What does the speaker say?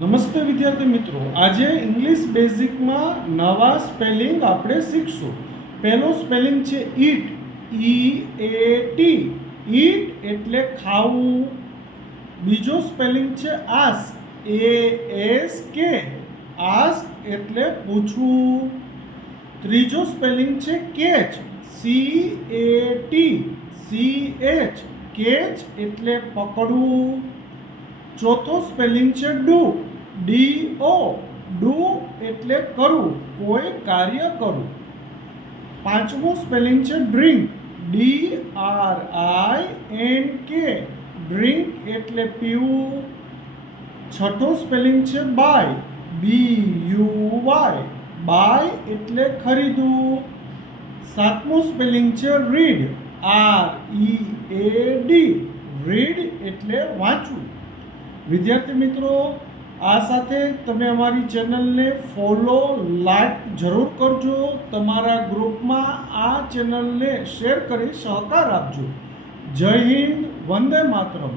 નમસ્તે વિદ્યાર્થી મિત્રો, આજે ઇંગ્લિશ બેઝિકમાં નવા સ્પેલિંગ આપણે શીખશું. પહેલો સ્પેલિંગ છે ઈટ, EAT. ઈટ એટલે ખાવું. બીજો સ્પેલિંગ છે આસ્ક, ASK. આસ્ક એટલે પૂછવું. ત્રીજો સ્પેલિંગ છે કેચ, CAT, CH. કેચ એટલે પકડવું. ચોથો સ્પેલિંગ છે ડુ, DO. ડુ એટલે કરવું, કોઈ કાર્ય કરવું. પાંચમો સ્પેલિંગ છે ડ્રિંક, DRINK. ડ્રિંક એટલે પીવું. છઠ્ઠો સ્પેલિંગ છે બાય, BUY. બાય એટલે ખરીદવું. સાતમો સ્પેલિંગ છે રીડ, READ. રીડ એટલે વાંચવું. વિદ્યાર્થી મિત્રો, આ સાથે તમે અમારી ચેનલને ફોલો, લાઈક જરૂર કરજો. તમારા ગ્રુપમાં આ ચેનલને શેર કરી સહકાર આપજો. જય હિન્દ, વંદે માતરમ.